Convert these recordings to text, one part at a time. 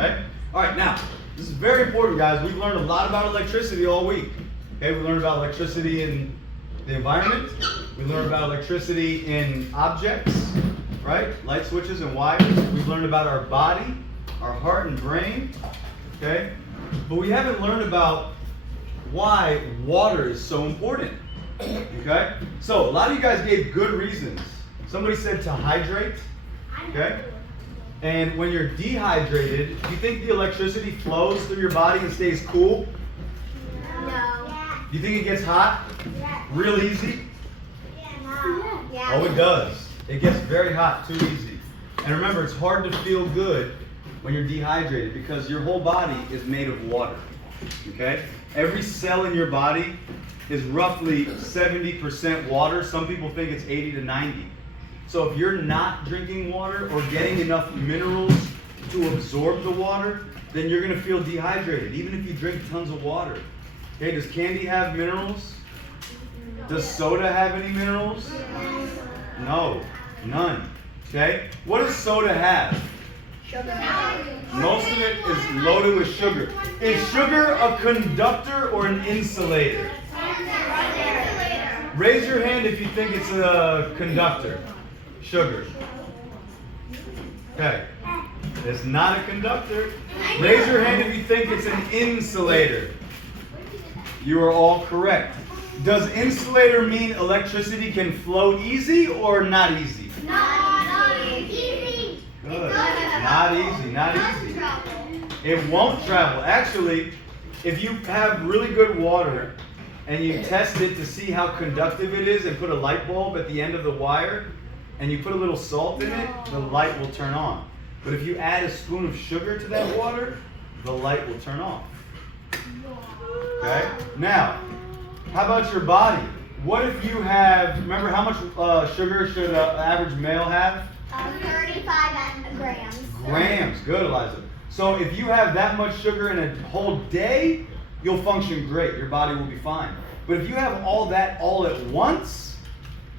Okay? All right, now, this is very important, guys. We've learned a lot about electricity all week. Okay, we learned about electricity in the environment. We learned about electricity in objects, right? Light switches and wires. We've learned about our body, our heart and brain, okay? But we haven't learned about why water is so important, okay? So a lot of you guys gave good reasons. Somebody said to hydrate, okay? And when you're dehydrated, do you think the electricity flows through your body and stays cool? No. Do you think it gets hot? Yeah. Real easy? No. Yeah. Oh, it does. It gets very hot too easy. And remember, it's hard to feel good when you're dehydrated because your whole body is made of water. Okay? Every cell in your body is roughly 70% water. Some people think it's 80 to 90. So if you're not drinking water or getting enough minerals to absorb the water, then you're going to feel dehydrated, even if you drink tons of water. Okay, does candy have minerals? Does soda have any minerals? No, none. Okay? What does soda have? Sugar. Most of it is loaded with sugar. Is sugar a conductor or an insulator? Raise your hand if you think it's a conductor. Sugar. Okay. It's not a conductor. Raise your hand if you think it's an insulator. You are all correct. Does insulator mean electricity can flow easy or not easy? Not easy. Good. Not easy, not easy. It won't travel. Actually, if you have really good water and you test it to see how conductive it is and put a light bulb at the end of the wire and you put a little salt in it, the light will turn on. But if you add a spoon of sugar to that water, the light will turn off. Okay? Now, how about your body? What if you have, remember how much sugar should an average male have? 35 grams. Grams. Good, Eliza. So if you have that much sugar in a whole day, you'll function great. Your body will be fine. But if you have all that all at once,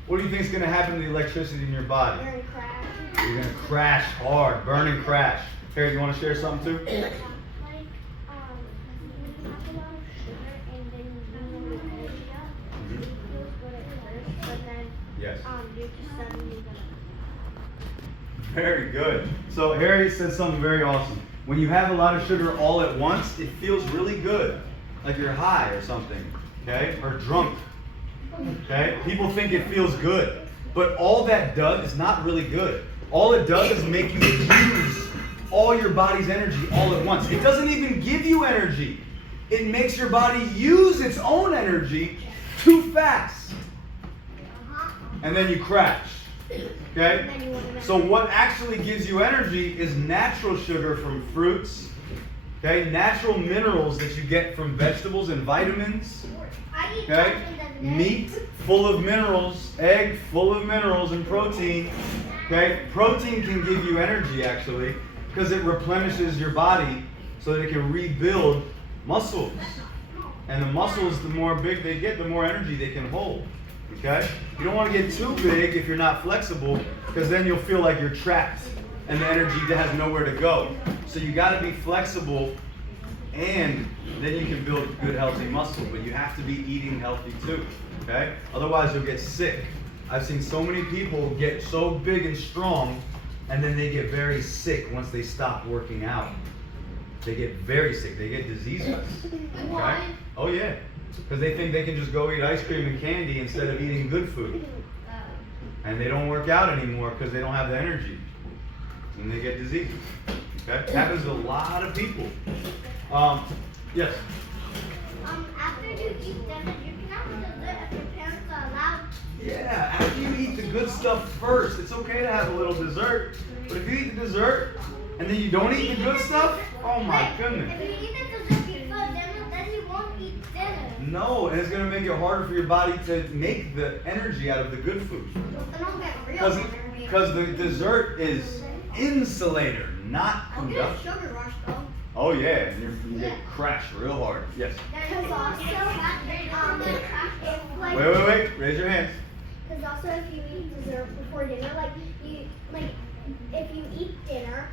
what do you think is going to happen to the electricity in your body? You're gonna crash. You're going to crash hard, burn and crash. Harry, you want to share something too? You have a lot of sugar and then you it feels good at first, but then Yes. you're just suddenly gonna. Very good. So Harry said something very awesome. When you have a lot of sugar all at once, it feels really good. Like you're high or something, okay? Or drunk, okay? People think it feels good. But all that does is not really good. All it does is make you use all your body's energy all at once. It doesn't even give you energy. It makes your body use its own energy too fast. And then you crash. Okay? So what actually gives you energy is natural sugar from fruits. Okay? Natural minerals that you get from vegetables and vitamins. Okay? Meat full of minerals, egg full of minerals and protein. Okay? Protein can give you energy actually because it replenishes your body so that it can rebuild muscles. And the muscles, the more big they get, the more energy they can hold. Okay? You don't want to get too big if you're not flexible because then you'll feel like you're trapped and the energy has nowhere to go. So you got to be flexible and then you can build good healthy muscle, but you have to be eating healthy too. Okay? Otherwise you'll get sick. I've seen so many people get so big and strong and then they get very sick once they stop working out. They get very sick. They get diseases. Okay? Oh yeah. Because they think they can just go eat ice cream and candy instead of eating good food. And they don't work out anymore because they don't have the energy. And they get diseases. Okay? It happens to a lot of people. Yes? After you eat dinner, you can have a dessert if your parents are allowed. Yeah, after you eat the good stuff first, it's okay to have a little dessert. But if you eat the dessert and then you don't eat the good stuff, oh my goodness. If you eat the dessert before dinner, then you won't eat dinner. No, and it's going to make it harder for your body to make the energy out of the good food. Then I'll get real energy. Because the dessert is insulator, not I'll get a conductor. sugar rush though. Oh yeah, and you get crashed real hard. Yes. Because also, Wait. Raise your hands. Because also, if you eat dessert before dinner, if you eat dinner,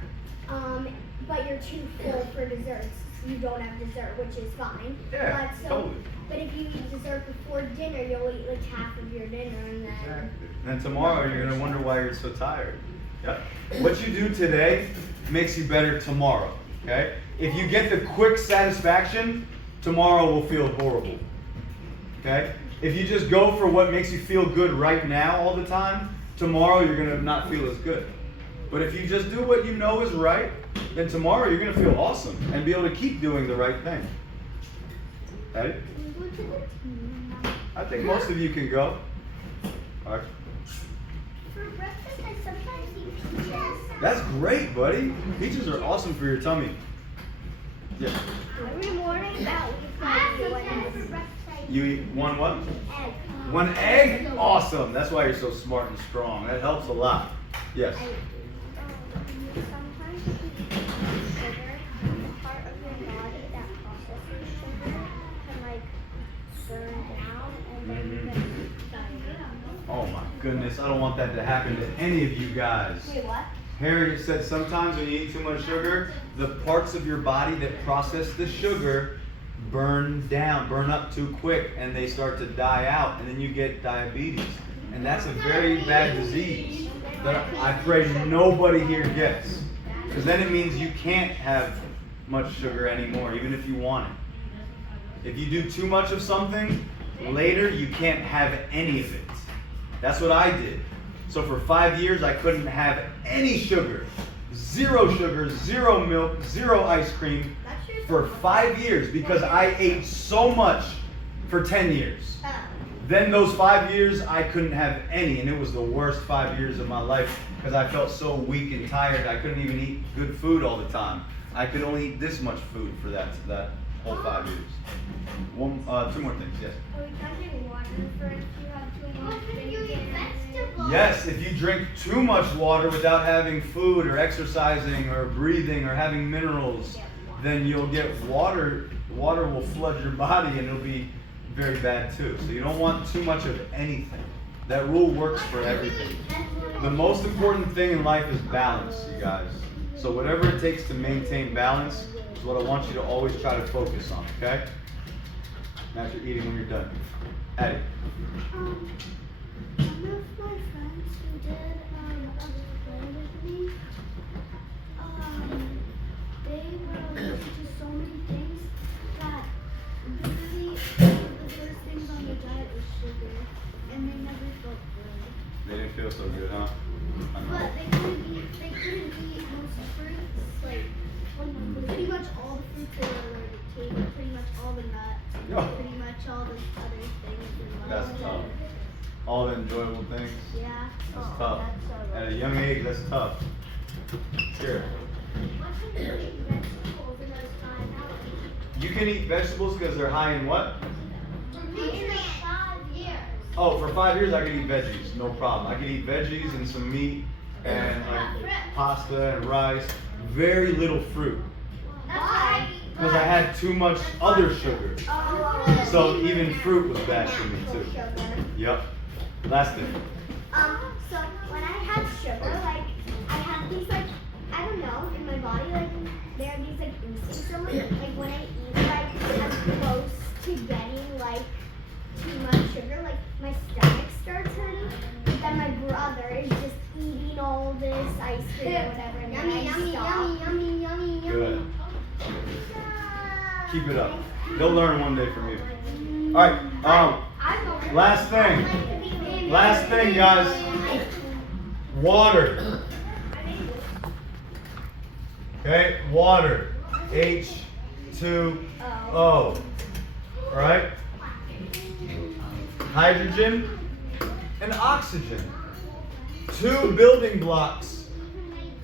but you're too full for desserts. You don't have dessert, which is fine. Yeah, totally. But if you eat dessert before dinner, you'll eat like half of your dinner, and then. Exactly. And then tomorrow you're gonna wonder why you're so tired. Yeah. What you do today makes you better tomorrow. Okay. If you get the quick satisfaction, tomorrow will feel horrible. Okay. If you just go for what makes you feel good right now all the time, tomorrow you're gonna not feel as good. But if you just do what you know is right, then tomorrow you're gonna feel awesome and be able to keep doing the right thing. Ready? I think most of you can go. All right. For breakfast, I sometimes eat peaches. That's great, buddy. Peaches are awesome for your tummy. Yeah. Every morning, that we for breakfast. You eat one what? Egg. One egg? Awesome. That's why you're so smart and strong. That helps a lot. Yes. Sometimes if you eat too much sugar, the part of your body that processes sugar can like burn down and then you get diarrhea. Oh my goodness. I don't want that to happen to any of you guys. Wait, what? Harry said sometimes when you eat too much sugar, the parts of your body that process the sugar burn up too quick and they start to die out and then you get diabetes. And that's a very bad disease that I pray nobody here gets. Because then it means you can't have much sugar anymore, even if you want it. If you do too much of something, later you can't have any of it. That's what I did. So for 5 years I couldn't have any sugar. Zero sugar, zero milk, zero ice cream for 5 years because I ate so much for 10 years. Then those 5 years I couldn't have any, and it was the worst 5 years of my life because I felt so weak and tired. I couldn't even eat good food all the time. I could only eat this much food for that whole 5 years. Two more things, yes. Are we touching water for if you have too much? If you eat vegetables. Yes, if you drink too much water without having food or exercising or breathing or having minerals, then you'll get water. Water will flood your body and it'll be very bad too. So you don't want too much of anything. That rule works for everything. The most important thing in life is balance, you guys. So whatever it takes to maintain balance is what I want you to always try to focus on, okay? Now you're eating when you're done. Addie. One of my friends who did a play with me, they were allergic to so many things that literally one of the first things on the diet was sugar, and they never felt good. They didn't feel so good, huh? I know. But they couldn't eat most fruits, like pretty much all the fruits they were allergic to, pretty much all the nuts, pretty much all the other things. That's tough. All the enjoyable things. Yeah. That's tough. At a young age, that's tough. Sure. You can eat vegetables because they're high in what? Oh, for 5 years I could eat veggies, no problem. I could eat veggies and some meat and like pasta and rice. Very little fruit. Why? Because I had too much other sugar. So even fruit was bad for me too. Yep. Last thing. So when I had sugar, like I have these like I don't know in my body like there are these like instincts or like when I eat like I'm close to getting like too much sugar, like my stomach starts hurting. But then my brother is just eating all this ice cream or whatever, and then I stop. Yummy. Good. Keep it up. They'll learn one day from you. All right. Last thing. Last thing, guys. Water. Okay. Water. H2O. All right. Hydrogen and oxygen. 2 building blocks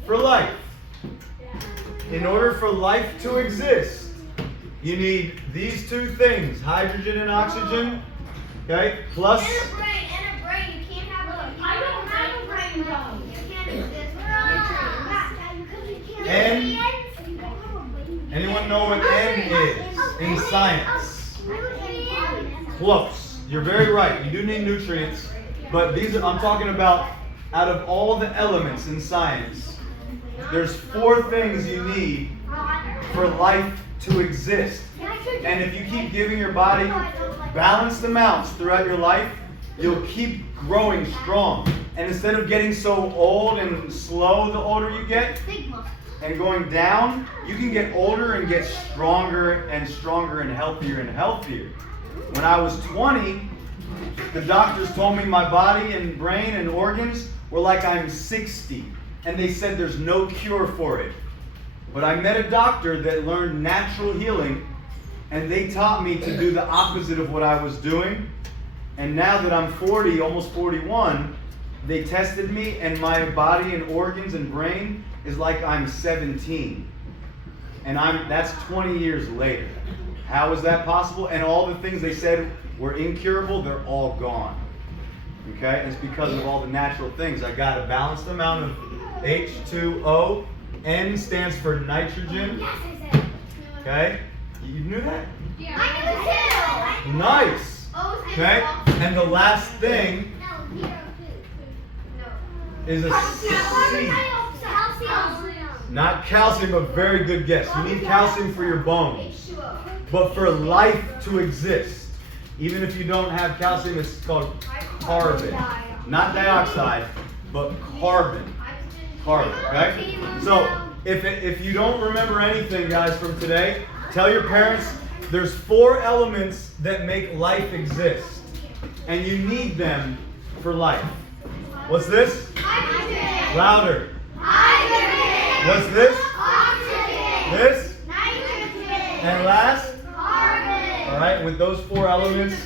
for life. In order for life to exist, you need these 2 things, hydrogen and oxygen, okay, plus... And a brain, you can't have a... I don't have a brain, though. You can't exist without N? Anyone know what N is in science? Close. You're very right. You do need nutrients, but I'm talking about out of all the elements in science, There's 4 things you need for life to exist. And if you keep giving your body balanced amounts throughout your life, you'll keep growing strong. And instead of getting so old and slow the older you get and going down, you can get older and get stronger and stronger and healthier. When I was 20, the doctors told me my body and brain and organs were like I'm 60. And they said there's no cure for it. But I met a doctor that learned natural healing, and they taught me to do the opposite of what I was doing. And now that I'm 40, almost 41, they tested me, and my body and organs and brain is like I'm 17. And that's 20 years later. How is that possible? And all the things they said were incurable, they're all gone. Okay? It's because of all the natural things. I got a balanced amount of H2O. N stands for nitrogen. Yes, I said. Okay? You knew that? Yeah. I knew it too. Nice. Okay? And the last thing is a C. Not calcium, a very good guess. You need calcium for your bones. But for life to exist, even if you don't have calcium, it's called carbon. Not dioxide, but carbon. Carbon, okay? So, if you don't remember anything, guys, from today, tell your parents there's 4 elements that make life exist. And you need them for life. What's this? Hydrogen. Louder. Hydrogen. What's this? Oxygen. This? Nitrogen. And last? Carbon. Alright, with those 4 elements,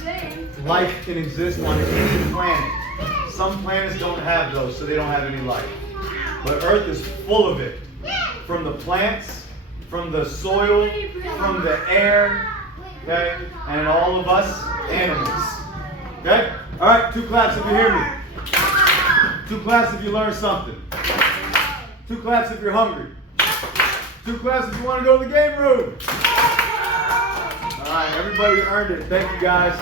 life can exist on any planet. Some planets don't have those, so they don't have any life. But Earth is full of it. From the plants, from the soil, from the air, okay? And all of us animals. Okay? Alright, 2 claps if you hear me. 2 claps if you learn something. 2 claps if you're hungry. 2 claps if you want to go to the game room. Alright, everybody earned it. Thank you guys.